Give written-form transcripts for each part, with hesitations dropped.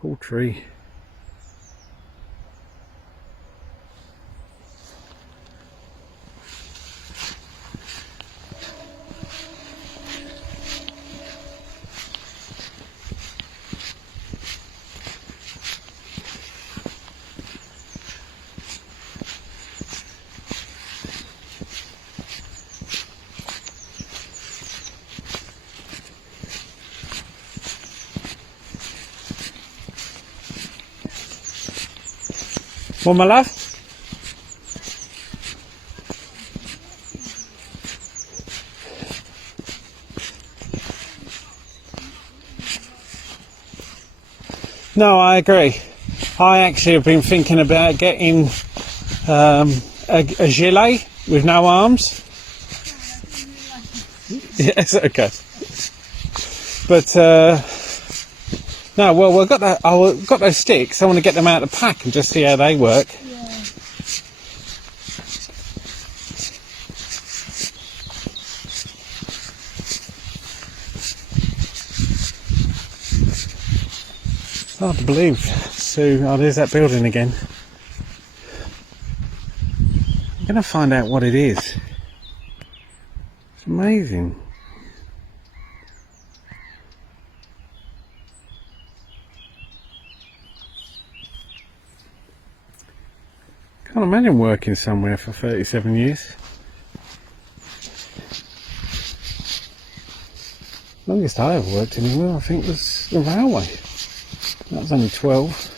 Cool tree. What, my love? No, I agree. I actually have been thinking about getting a gilet with no arms. Yes, okay. But no, well, we've got that. I've got those sticks. I want to get them out of the pack and just see how they work. Yeah. It's hard to believe. So, oh, there's that building again. I'm going to find out what it is. It's amazing. Can't imagine working somewhere for 37 years. Longest I ever worked anywhere, I think, was the railway. That was only 12.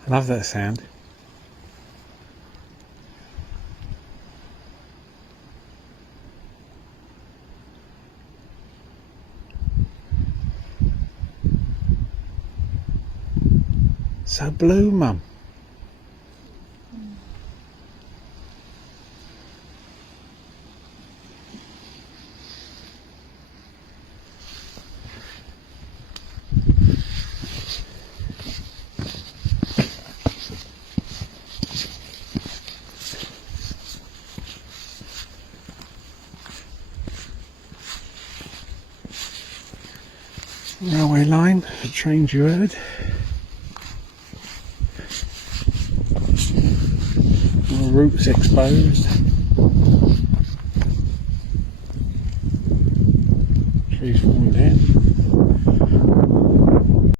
I love that sound. So blue, Mum. Railway line, the trains you heard. More routes exposed. Trees falling down.